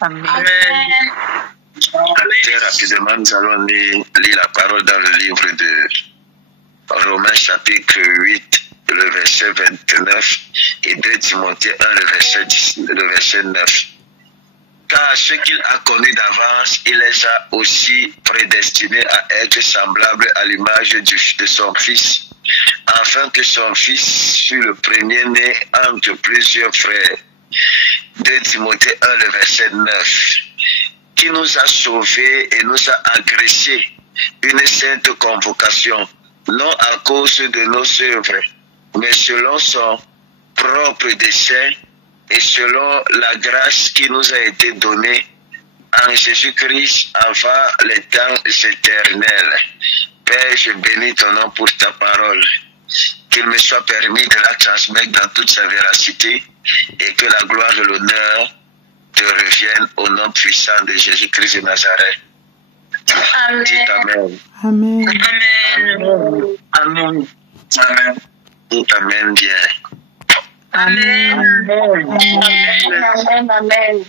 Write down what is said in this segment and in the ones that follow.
Amen. Très rapidement, nous allons lire la parole dans le livre de Romains chapitre 8, le verset 29 et 2 Timothée 1, le verset 9. Car ce qu'il a connu d'avance, il les a aussi prédestinés à être semblables à l'image de son Fils, afin que son Fils fût le premier-né entre plusieurs frères. 2 Timothée 1, le verset 9. Qui nous a sauvés et nous a agressés une sainte convocation, non à cause de nos œuvres, mais selon son propre dessein et selon la grâce qui nous a été donnée en Jésus-Christ avant les temps éternels. Père, je bénis ton nom pour ta parole. Qu'il me soit permis de la transmettre dans toute sa véracité et que la gloire et l'honneur te reviennent au nom puissant de Jésus-Christ de Nazareth. Amen. Dites Amen. Amen. Amen. Amen. Dites Amen bien. Amen. Amen.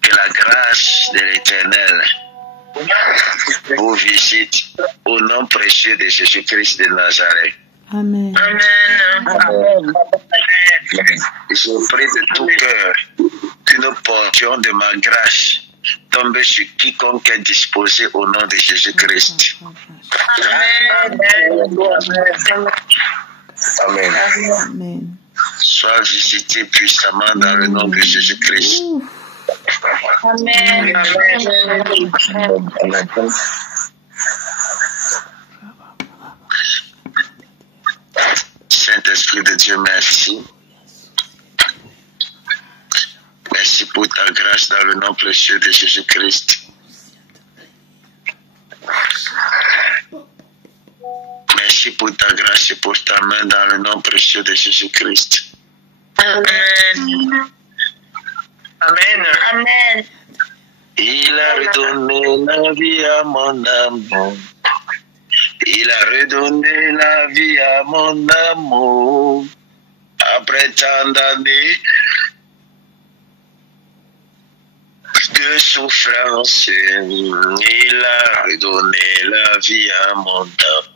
Que la grâce de l'Éternel vous visite au nom précieux de Jésus-Christ de Nazareth. Amen. Amen. Je prie de tout cœur qu'une portion de ma grâce tombe sur quiconque est disposé au nom de Jésus-Christ. Amen. Amen. Amen. Sois visité puissamment dans le nom de Jésus-Christ. Amen. Saint-Esprit de Dieu, merci. Merci pour ta grâce dans le nom précieux de Jésus-Christ. Merci pour ta grâce et pour ta main dans le nom précieux de Jésus-Christ. Amen. Amen. Amen. Il a redonné la vie à mon amour. Il a redonné la vie à mon amour. Après tant d'années de souffrance, il a redonné la vie à mon âme.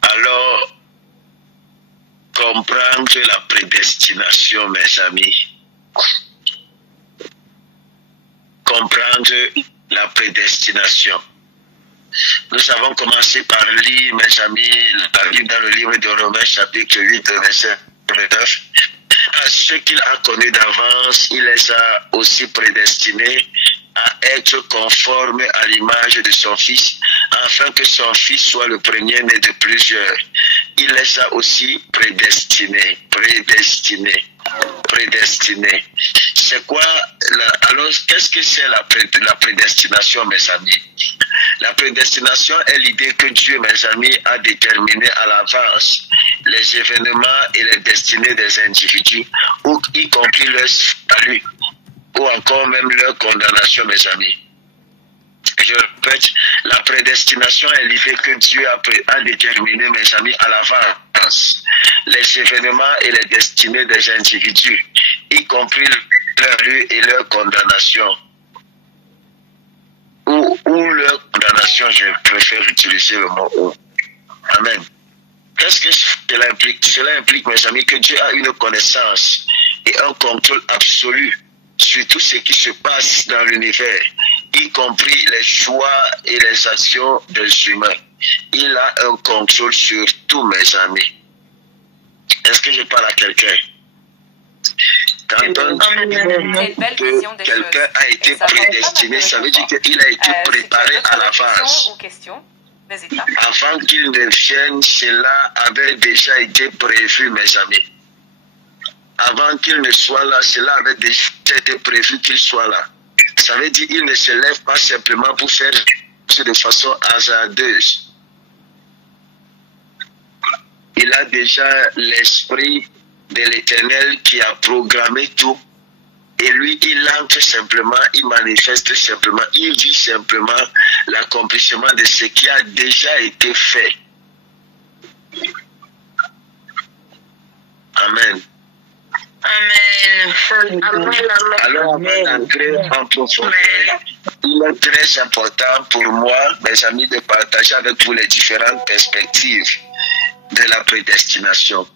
Alors, comprendre la prédestination, mes amis. Comprendre la prédestination. Nous avons commencé par lire, mes amis, la Bible dans le livre de Romains, chapitre 8, verset 9. À ceux qu'il a connus d'avance, il les a aussi prédestinés à être conformes à l'image de son Fils, afin que son Fils soit le premier-né de plusieurs. Il les a aussi prédestinés. C'est quoi alors qu'est-ce que c'est la prédestination, mes amis? La prédestination est l'idée que Dieu, mes amis, a déterminé à l'avance les événements et les destinées des individus, y compris leur salut, ou encore même leur condamnation, mes amis. Je répète, la prédestination est l'idée que Dieu a déterminé, mes amis, à l'avance les événements et les destinées des individus, y compris leur salut et leur condamnation. Ou leur condamnation, je préfère utiliser le mot ou. Amen. Qu'est-ce que cela implique? Cela implique, mes amis, que Dieu a une connaissance et un contrôle absolu sur tout ce qui se passe dans l'univers, y compris les choix et les actions des humains. Il a un contrôle sur tout, mes amis. Est-ce que je parle à quelqu'un? Quand on dit que quelqu'un a été prédestiné, ça veut dire qu'il a été préparé à l'avance. Avant qu'il ne vienne, cela avait déjà été prévu, mes amis. Avant qu'il ne soit là, cela avait déjà été prévu qu'il soit là. Ça veut dire qu'il ne se lève pas simplement pour faire de façon hasardeuse. Il a déjà l'esprit de l'Éternel qui a programmé tout. Et lui, il entre simplement, il manifeste simplement, il vit simplement l'accomplissement de ce qui a déjà été fait. Amen. Amen. Alors, avant d'entrer en profondeur, il est très important pour moi, mes amis, de partager avec vous les différentes perspectives de la prédestination.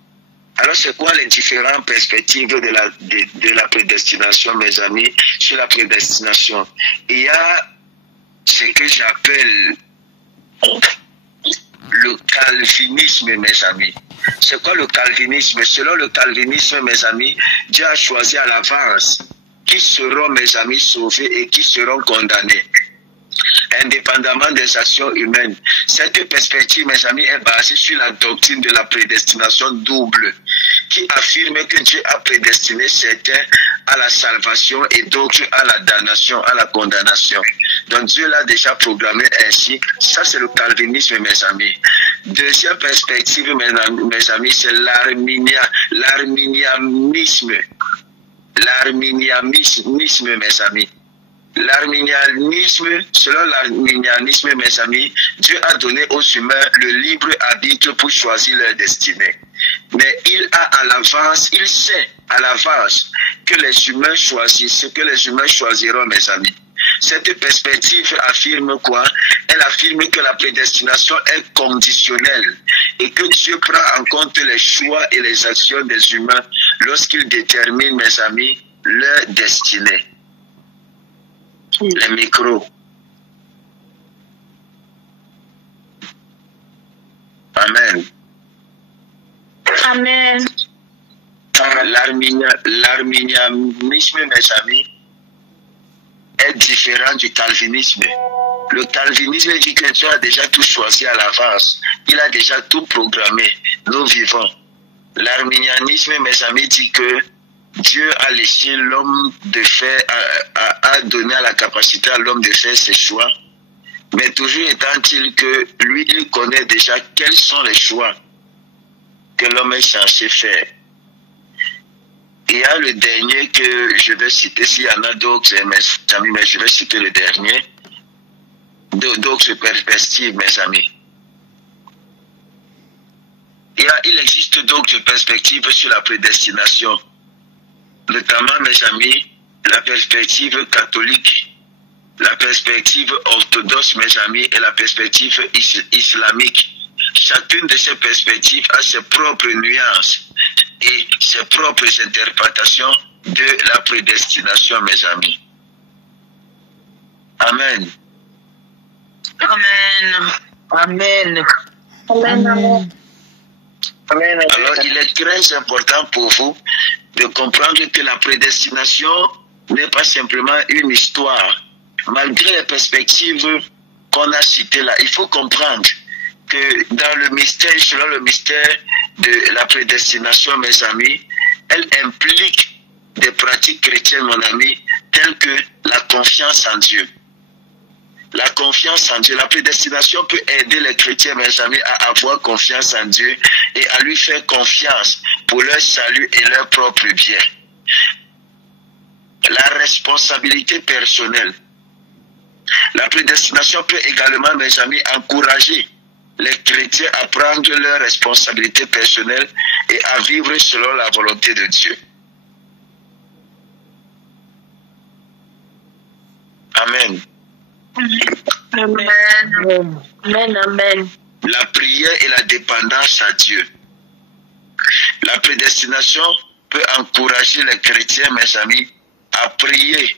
Alors, c'est quoi les différentes perspectives de la prédestination, mes amis, sur la prédestination? Il y a ce que j'appelle le calvinisme, mes amis. C'est quoi le calvinisme? Selon le calvinisme, mes amis, Dieu a choisi à l'avance qui seront, mes amis, sauvés et qui seront condamnés, indépendamment des actions humaines. Cette perspective, mes amis, est basée sur la doctrine de la prédestination double, qui affirme que Dieu a prédestiné certains à la salvation et d'autres à la damnation, à la condamnation. Donc Dieu l'a déjà programmé ainsi. Ça, c'est le calvinisme, mes amis. Deuxième perspective, mes amis, c'est l'arminianisme. L'arminianisme, mes amis. L'arminianisme, selon l'arminianisme, mes amis, Dieu a donné aux humains le libre arbitre pour choisir leur destinée. Mais il sait à l'avance que les humains choisissent, que les humains choisiront, mes amis. Cette perspective affirme quoi? Elle affirme que la prédestination est conditionnelle et que Dieu prend en compte les choix et les actions des humains lorsqu'il détermine, mes amis, leur destinée. Les micros. Amen. Amen. L'arminianisme, mes amis, est différent du calvinisme. Le calvinisme dit que Dieu a déjà tout choisi à l'avance. Il a déjà tout programmé. Nous vivons. L'arminianisme, mes amis, dit que Dieu a laissé l'homme de faire, a donné la capacité à l'homme de faire ses choix. Mais toujours étant-il que lui, il connaît déjà quels sont les choix que l'homme est censé faire. Il y a le dernier que je vais citer, s'il y en a d'autres, mes amis, mais je vais citer le dernier. D'autres perspectives, mes amis. Il existe d'autres perspectives sur la prédestination. Notamment, mes amis, la perspective catholique, la perspective orthodoxe, mes amis, et la perspective islamique. Chacune de ces perspectives a ses propres nuances et ses propres interprétations de la prédestination, mes amis. Amen. Amen. Amen. Amen. Amen. Alors, il est très important pour vous de comprendre que la prédestination n'est pas simplement une histoire. Malgré les perspectives qu'on a citées là, il faut comprendre que dans le mystère, selon le mystère de la prédestination, mes amis, elle implique des pratiques chrétiennes, mon ami, telles que la confiance en Dieu. La confiance en Dieu, la prédestination peut aider les chrétiens, mes amis, à avoir confiance en Dieu et à lui faire confiance pour leur salut et leur propre bien. La responsabilité personnelle. La prédestination peut également, mes amis, encourager les chrétiens à prendre leurs responsabilités personnelles et à vivre selon la volonté de Dieu. Amen. Amen. Amen. Amen. La prière et la dépendance à Dieu. La prédestination peut encourager les chrétiens, mes amis, à prier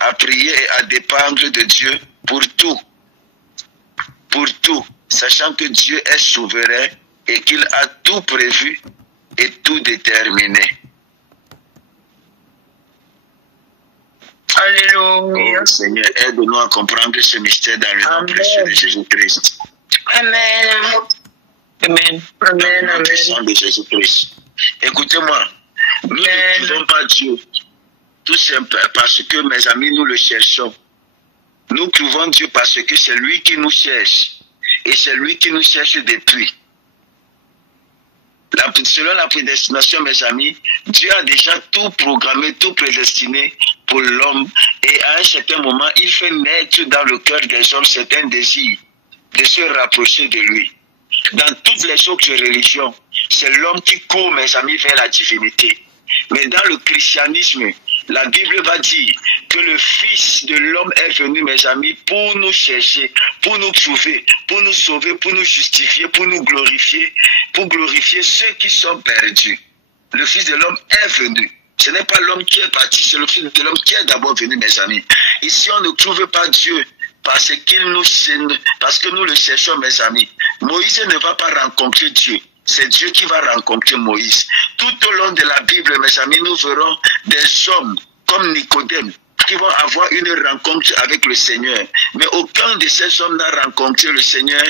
et à dépendre de Dieu pour tout. Pour tout, sachant que Dieu est souverain et qu'il a tout prévu et tout déterminé. Alléluia. Oh, Seigneur, aide-nous à comprendre ce mystère dans le nom précieux de Jésus-Christ. Amen. Amen. Dans le Amen. nom Amen. puissant de Jésus-Christ. Écoutez-moi, nous ne trouvons pas Dieu tout simplement parce que, mes amis, nous le cherchons. Nous trouvons Dieu parce que c'est lui qui nous cherche. Et c'est lui qui nous cherche depuis. Selon la prédestination, mes amis, Dieu a déjà tout programmé, tout prédestiné pour l'homme. Et à un certain moment, il fait naître dans le cœur des hommes certains désirs de se rapprocher de lui. Dans toutes les autres religions, c'est l'homme qui court, mes amis, vers la divinité. Mais dans le christianisme, la Bible va dire que le Fils de l'homme est venu, mes amis, pour nous chercher, pour nous trouver, pour nous sauver, pour nous justifier, pour nous glorifier, pour glorifier ceux qui sont perdus. Le Fils de l'homme est venu. Ce n'est pas l'homme qui est parti, c'est le Fils de l'homme qui est d'abord venu, mes amis. Ici, on ne trouve pas Dieu parce que nous le cherchons, mes amis. Moïse ne va pas rencontrer Dieu. C'est Dieu qui va rencontrer Moïse. Tout au long de la Bible, mes amis, nous verrons des hommes comme Nicodème qui vont avoir une rencontre avec le Seigneur. Mais aucun de ces hommes n'a rencontré le Seigneur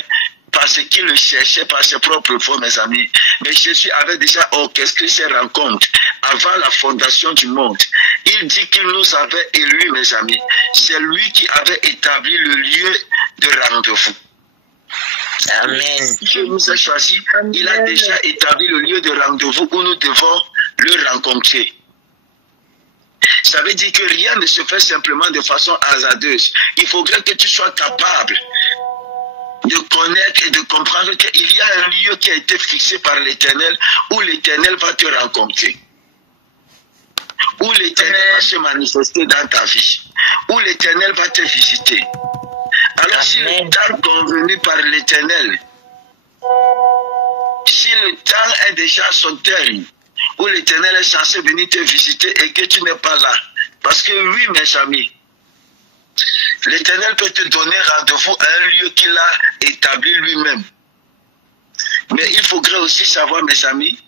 parce qu'il le cherchait par ses propres voies, mes amis. Mais Jésus avait déjà orchestré ces rencontres avant la fondation du monde. Il dit qu'il nous avait élus, mes amis. C'est lui qui avait établi le lieu de rendez-vous. Amen. Dieu nous a choisi. Il a déjà établi le lieu de rendez-vous où nous devons le rencontrer. Ça veut dire que rien ne se fait simplement de façon hasardeuse. Il faudrait que tu sois capable de connaître et de comprendre qu'il y a un lieu qui a été fixé par l'Éternel où l'Éternel va te rencontrer. Où l'Éternel va se manifester dans ta vie. Où l'Éternel va te visiter. Alors si le temps convenu par l'Éternel, si le temps est déjà à son terme, où l'Éternel est censé venir te visiter et que tu n'es pas là, parce que oui, mes amis, l'Éternel peut te donner rendez-vous à un lieu qu'il a établi lui-même. Mais il faudrait aussi savoir, mes amis,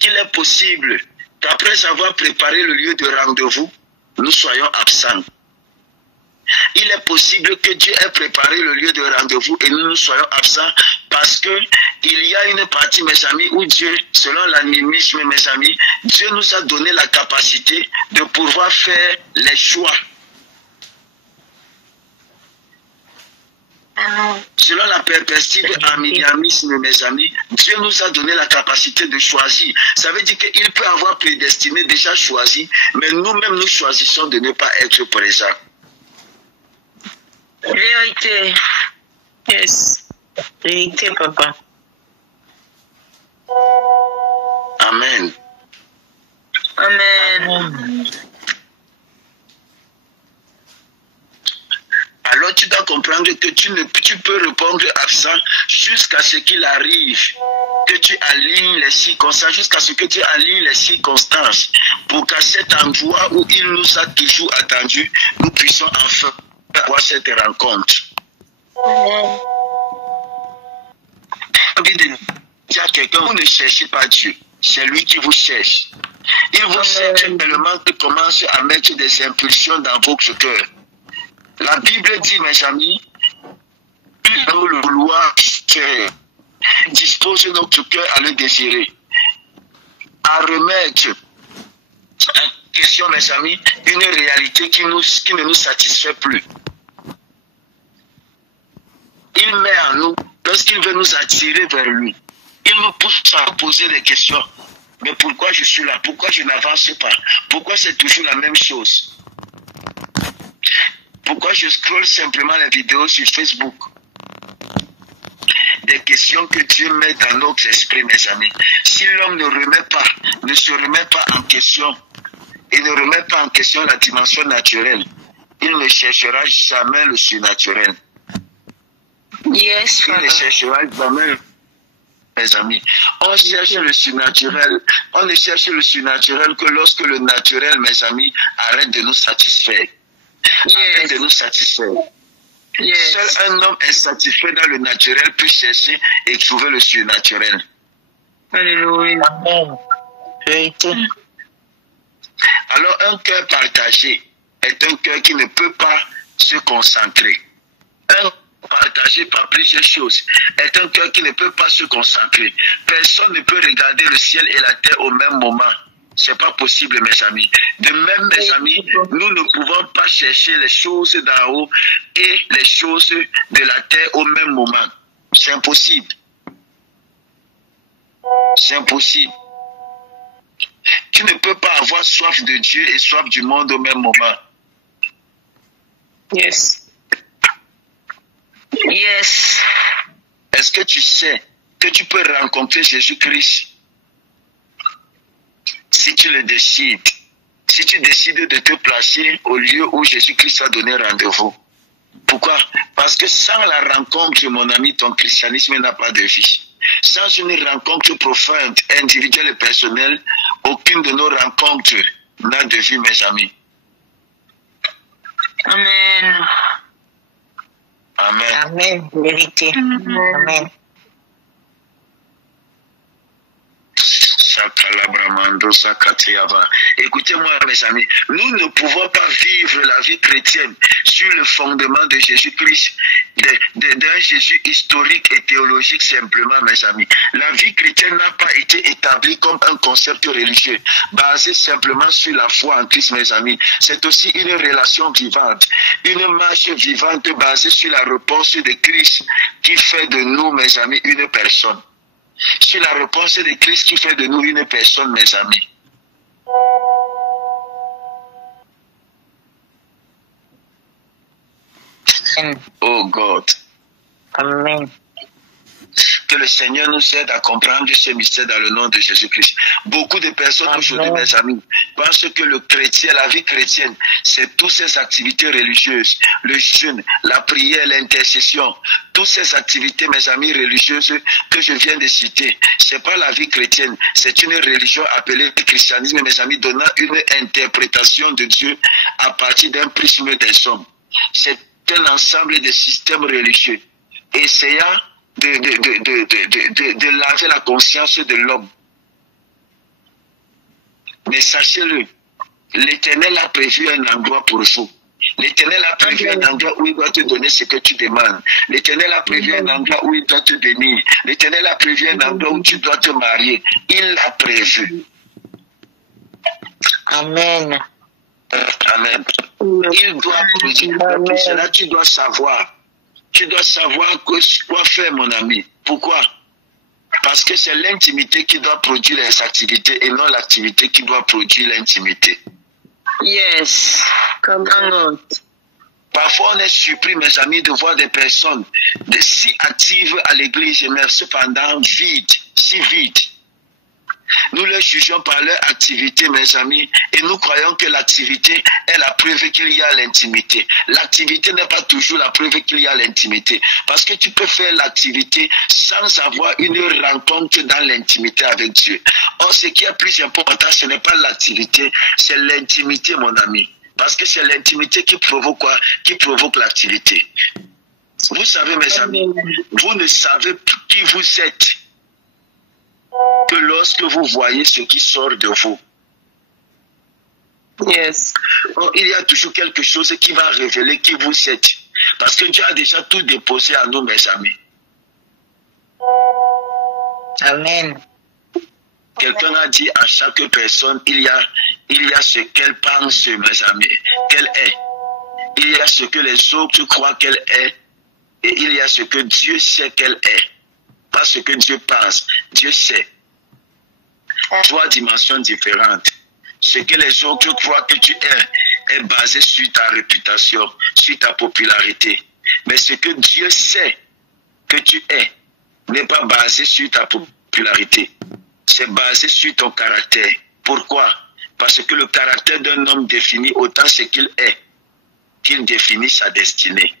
qu'il est possible qu'après avoir préparé le lieu de rendez-vous, nous soyons absents. Il est possible que Dieu ait préparé le lieu de rendez-vous et nous soyons absents parce que il y a une partie, mes amis, où Dieu, selon l'animisme, mes amis, Dieu nous a donné la capacité de pouvoir faire les choix. Selon la perspective animisme, mes amis, Dieu nous a donné la capacité de choisir. Ça veut dire qu'il peut avoir prédestiné, déjà choisi, mais nous-mêmes, nous choisissons de ne pas être présents. Vérité. Yes. Vérité, papa. Amen. Amen. Alors tu dois comprendre que tu peux répondre absent jusqu'à ce qu'il arrive, que tu alignes les circonstances, jusqu'à ce que tu alignes les circonstances, pour qu'à cet endroit où il nous a toujours attendus, nous puissions enfin avoir cette rencontre. J'ai envie de dire à quelqu'un, vous ne cherchez pas Dieu, c'est lui qui vous cherche. Il vous cherche tellement qu'il commence à mettre des impulsions dans votre cœur. La Bible dit, mes amis, nous le vouloir faire, dispose notre cœur à le désirer, à remettre en question, mes amis, une réalité qui ne nous satisfait plus. Il met en nous, lorsqu'il veut nous attirer vers lui, il nous pousse à poser des questions. Mais pourquoi je suis là? Pourquoi je n'avance pas? Pourquoi c'est toujours la même chose? Pourquoi je scrolle simplement les vidéos sur Facebook? Des questions que Dieu met dans notre esprit, mes amis. Si l'homme ne se remet pas en question, et ne remet pas en question la dimension naturelle, il ne cherchera jamais le surnaturel. Yes, il ne cherchera jamais, mes amis. On cherche le surnaturel. On ne cherche le surnaturel que lorsque le naturel, mes amis, arrête de nous satisfaire. Arrête de nous satisfaire. Seul un homme insatisfait dans le naturel peut chercher et trouver le surnaturel. Alléluia. Alors un cœur partagé est un cœur qui ne peut pas se concentrer. Un partagé par plusieurs choses est un cœur qui ne peut pas se concentrer. Personne ne peut regarder le ciel et la terre au même moment. C'est pas possible, mes amis. De même, mes amis, nous ne pouvons pas chercher les choses d'en haut et les choses de la terre au même moment. C'est impossible. C'est impossible. Tu ne peux pas avoir soif de Dieu et soif du monde au même moment. Yes. Yes. Est-ce que tu sais que tu peux rencontrer Jésus-Christ si tu le décides. Si tu décides de te placer au lieu où Jésus-Christ a donné rendez-vous. Pourquoi? Parce que sans la rencontre, mon ami, ton christianisme n'a pas de vie. Sans une rencontre profonde, individuelle et personnelle, aucune de nos rencontres n'a de vie, mes amis. Amen. Amen. Amen. Vérité. Amen. Écoutez-moi, mes amis, nous ne pouvons pas vivre la vie chrétienne sur le fondement de Jésus-Christ, d'un Jésus historique et théologique simplement, mes amis. La vie chrétienne n'a pas été établie comme un concept religieux, basé simplement sur la foi en Christ, mes amis. C'est aussi une relation vivante, une marche vivante basée sur la réponse de Christ qui fait de nous, mes amis, une personne. Sur la réponse de Christ qui fait de nous une personne, mes amis. Oh God. Amen. Que le Seigneur nous aide à comprendre ce mystère dans le nom de Jésus-Christ. Beaucoup de personnes aujourd'hui, mes amis, pensent que le chrétien, la vie chrétienne, c'est toutes ces activités religieuses, le jeûne, la prière, l'intercession, toutes ces activités, mes amis, religieuses que je viens de citer. C'est pas la vie chrétienne, c'est une religion appelée christianisme, mes amis, donnant une interprétation de Dieu à partir d'un prisme des hommes. C'est un ensemble de systèmes religieux essayant de laver la conscience de l'homme. Mais sachez-le, l'Éternel a prévu un endroit pour vous. L'Éternel a prévu un endroit où il doit te donner ce que tu demandes. L'Éternel a prévu un endroit où il doit te bénir. L'Éternel a prévu un endroit où tu dois te marier. Il l'a prévu. Amen. Amen. Il doit prévu. Pour cela, tu dois savoir. Tu dois savoir quoi faire, mon ami. Pourquoi? Parce que c'est l'intimité qui doit produire les activités et non l'activité qui doit produire l'intimité. Yes. Come on. Parfois, on est surpris, mes amis, de voir des personnes si actives à l'église, mais cependant vides, si vides. Nous les jugeons par leur activité, mes amis, et nous croyons que l'activité est la preuve qu'il y a l'intimité. L'activité n'est pas toujours la preuve qu'il y a l'intimité, parce que tu peux faire l'activité sans avoir une rencontre dans l'intimité avec Dieu. Or, ce qui est plus important, ce n'est pas l'activité, c'est l'intimité, mon ami. Parce que c'est l'intimité qui provoque quoi? Qui provoque l'activité. Vous savez, mes amis, vous ne savez qui vous êtes que lorsque vous voyez ce qui sort de vous. Yes. Or, il y a toujours quelque chose qui va révéler qui vous êtes. Parce que Dieu a déjà tout déposé à nous, mes amis. Amen. Quelqu'un a dit à chaque personne, il y a ce qu'elle pense, mes amis, qu'elle est. Il y a ce que les autres croient qu'elle est. Et il y a ce que Dieu sait qu'elle est. Pas ce que Dieu pense. Dieu sait. Trois dimensions différentes. Ce que les autres croient que tu es basé sur ta réputation, sur ta popularité. Mais ce que Dieu sait que tu es n'est pas basé sur ta popularité. C'est basé sur ton caractère. Pourquoi? Parce que le caractère d'un homme définit autant ce qu'il est qu'il définit sa destinée.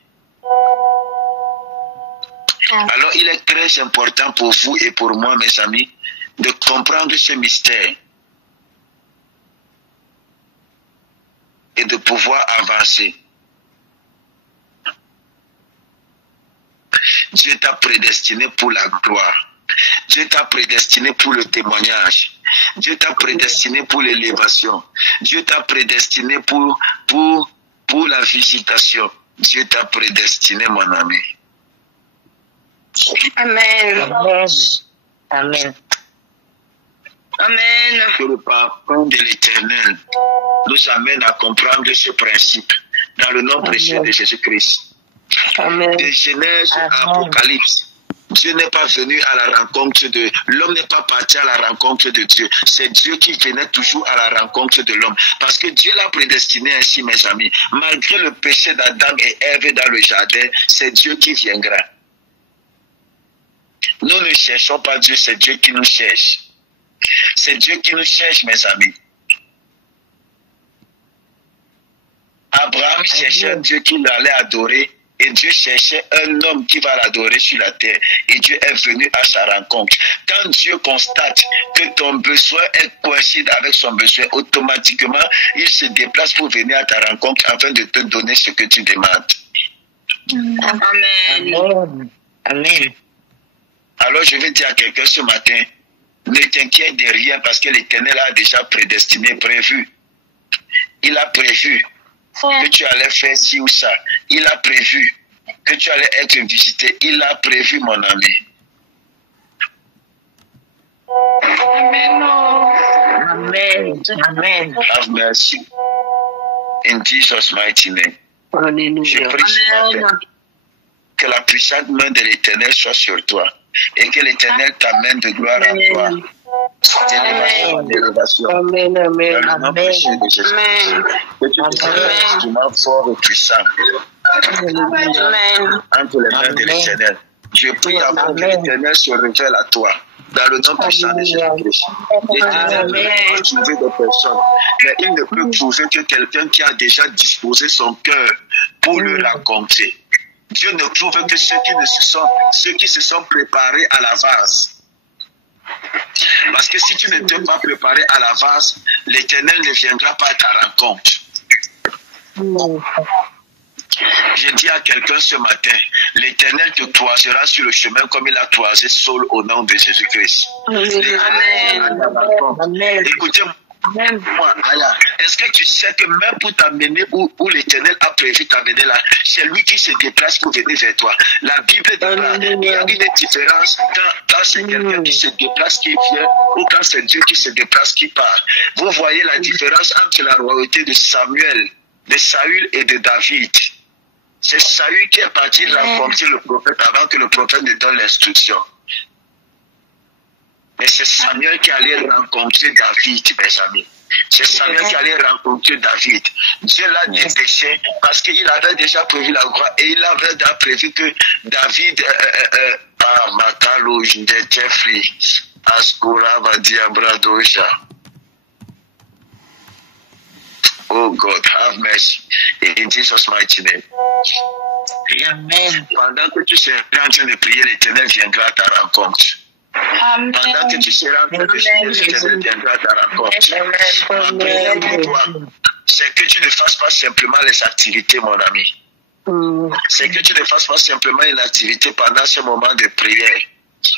Alors, il est très important pour vous et pour moi, mes amis, de comprendre ce mystère et de pouvoir avancer. Dieu t'a prédestiné pour la gloire. Dieu t'a prédestiné pour le témoignage. Dieu t'a prédestiné pour l'élévation. Dieu t'a prédestiné pour la visitation. Dieu t'a prédestiné, mon ami. Amen. Amen. Amen. Amen. Que le pardon de l'Éternel nous amène à comprendre ce principe dans le nom précieux de Jésus-Christ. Amen. De Genèse à Apocalypse, Dieu n'est pas venu à la rencontre de... L'homme n'est pas parti à la rencontre de Dieu. C'est Dieu qui venait toujours à la rencontre de l'homme. Parce que Dieu l'a prédestiné ainsi, mes amis. Malgré le péché d'Adam et Ève dans le jardin, c'est Dieu qui viendra. Nous ne cherchons pas Dieu, c'est Dieu qui nous cherche. C'est Dieu qui nous cherche, mes amis. Abraham cherchait un Dieu qu'il allait adorer et Dieu cherchait un homme qui va l'adorer sur la terre. Et Dieu est venu à sa rencontre. Quand Dieu constate que ton besoin est coïncide avec son besoin, automatiquement, il se déplace pour venir à ta rencontre afin de te donner ce que tu demandes. Amen. Amen. Alors je vais dire à quelqu'un ce matin, ne t'inquiète de rien parce que l'Éternel a déjà prédestiné, prévu. Il a prévu que tu allais faire ci ou ça. Il a prévu que tu allais être visité. Il a prévu, mon ami. Amen. Amen. Amen. Have mercy. In Jesus' mighty name. Je Hallelujah. prie ce matin que la puissante main de l'Éternel soit sur toi et que l'Éternel t'amène de gloire en gloire. D'élévation en élévation. Amen. Amen. Dans le nom précieux de Jésus. Amen. Que tu te sers un instrument fort et puissant Amen. entre les mains de l'Éternel. Je prie avant que l'Éternel se révèle à toi. Dans le nom puissant de Jésus-Christ. L'Éternel peut trouver des personnes, mais il ne peut trouver que quelqu'un qui a déjà disposé son cœur pour le rencontrer. Dieu ne trouve que ceux qui se sont préparés à l'avance. Parce que si tu ne t'es pas préparé à l'avance, l'Éternel ne viendra pas à ta rencontre. Je dis à quelqu'un ce matin, l'Éternel te toisera sur le chemin comme il a toisé Saul au nom de Jésus-Christ. Amen. Écoutez-moi, est-ce que tu sais que même pour t'amener où l'Éternel a prévu t'amener là, c'est lui qui se déplace pour venir vers toi. La Bible dit pas, il y a une différence quand c'est quelqu'un qui se déplace qui vient ou quand c'est Dieu qui se déplace qui part. Vous voyez la différence entre la royauté de Samuel, de Saül et de David. C'est Saül qui est parti rencontrer le prophète avant que le prophète ne donne l'instruction. Mais c'est Samuel qui allait rencontrer David, mes amis. C'est Samuel qui allait rencontrer David. Dieu l'a dépêché parce qu'il avait déjà prévu la gloire et il avait déjà prévu que David, Makalo, Jeffrey, Askura, Diabradoja. Oh God, have mercy. In Jesus' mighty name. Amen. Pendant que tu seras en train de prier, l'Éternel viendra à ta rencontre. Pendant que tu seras en train de prier, l'Éternel viendra à ta rencontre. Ma prière pour toi, c'est que tu ne fasses pas simplement les activités, mon ami. C'est que tu ne fasses pas simplement une activité pendant ce moment de prière.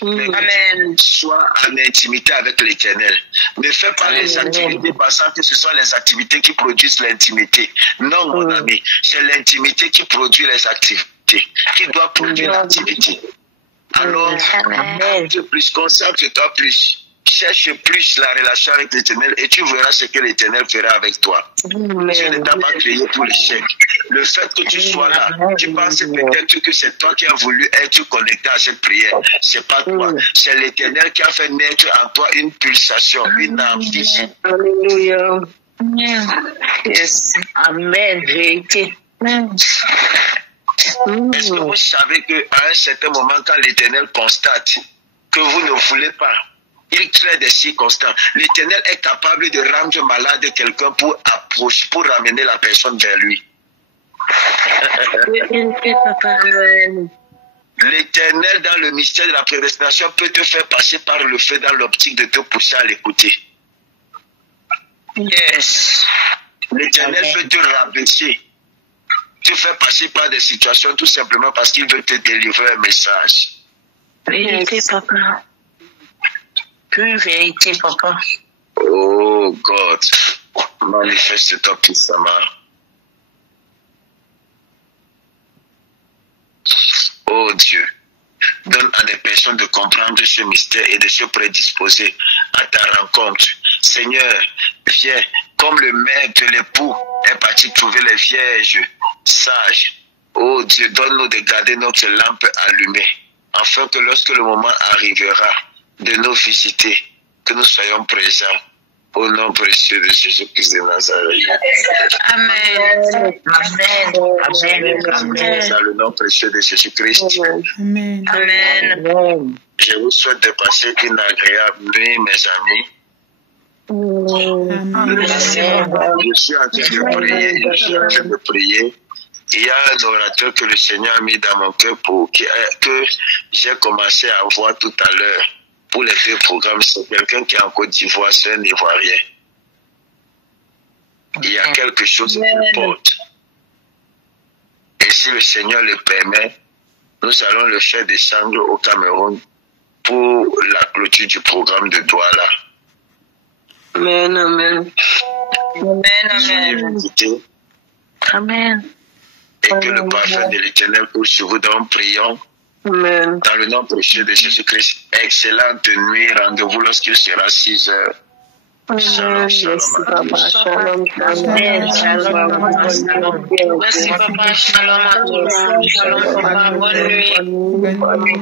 Amen. Sois en intimité avec l'Éternel. Ne fais pas les activités pensant que ce sont les activités qui produisent l'intimité. Non, mon ami, c'est l'intimité qui produit les activités, qui doit produire l'activité. Alors, consacre-toi plus. Cherche plus la relation avec l'Éternel et tu verras ce que l'Éternel fera avec toi. Dieu ne t'a pas créé pour l'échec. Le fait que tu sois là, tu penses peut-être que c'est toi qui as voulu être connecté à cette prière. C'est pas toi. C'est l'Éternel qui a fait naître en toi une pulsation, une envie. Alléluia. Yes. Amen. Vérité. Est-ce que vous savez qu'à un certain moment, quand l'Éternel constate que vous ne voulez pas, il crée des circonstances. L'Éternel est capable de rendre malade quelqu'un pour approcher, pour ramener la personne vers lui. L'Éternel, dans le mystère de la prédestination, peut te faire passer par le feu dans l'optique de te pousser à l'écouter. Yes. L'Éternel peut te rabaisser, te faire passer par des situations tout simplement parce qu'il veut te délivrer un message. Vérité, papa. Pure vérité, papa. Oh God, manifeste-toi puissamment. Oh Dieu, donne à des personnes de comprendre ce mystère et de se prédisposer à ta rencontre. Seigneur, viens, comme le maître de l'époux est parti trouver les vierges sages. Oh Dieu, donne-nous de garder notre lampe allumée, afin que lorsque le moment arrivera de nous visiter, que nous soyons présents. Au nom précieux de Jésus-Christ de Nazareth. Amen. Amen. Amen. Dans le nom précieux de Jésus-Christ. Amen. Amen. Je vous souhaite de passer une agréable nuit, mes amis. Amen. Je suis en train de prier. Je suis en train de prier. Il y a un orateur que le Seigneur a mis dans mon cœur que j'ai commencé à voir tout à l'heure pour les 2 programmes. C'est quelqu'un qui est en Côte d'Ivoire, c'est un Ivoirien. Il y a quelque chose qui porte. Et si le Seigneur le permet, nous allons le faire descendre au Cameroun pour la clôture du programme de Douala. Amen. Amen. Soyez invités. Amen. Et que le parfum de l'Éternel couche sur vous. Donc prions. Amen. Dans le nom précieux de Jésus-Christ. Excellente nuit. Rendez-vous lorsqu'il sera 6 heures. Shalom, shalom. Shalom, shalom. Shalom. Merci, papa. Shalom à tout le monde. Shalom, papa. Bonne nuit. Bonne nuit.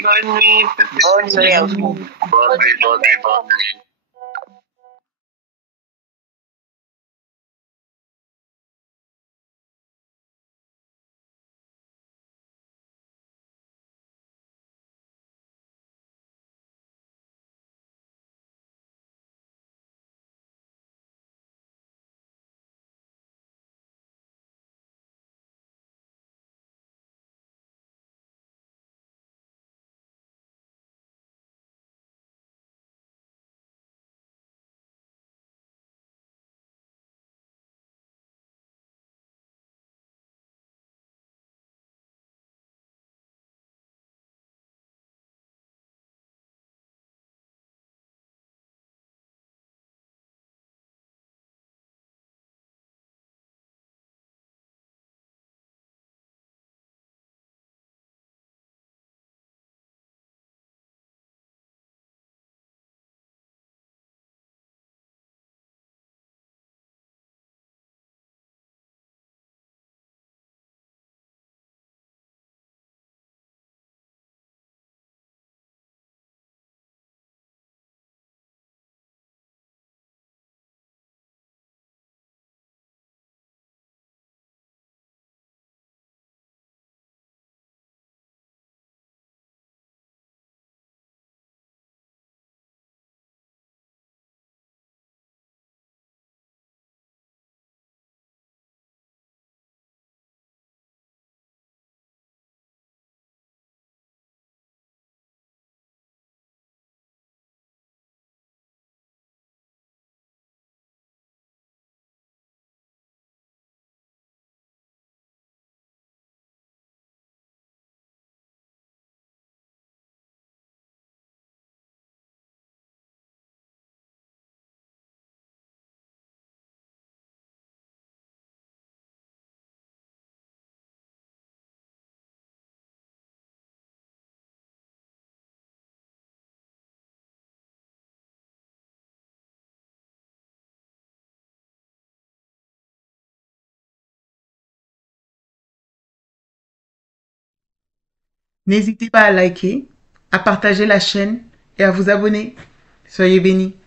Bonne nuit. Bonne nuit à vous. Bonne nuit, bonne nuit, bonne nuit. N'hésitez pas à liker, à partager la chaîne et à vous abonner. Soyez bénis.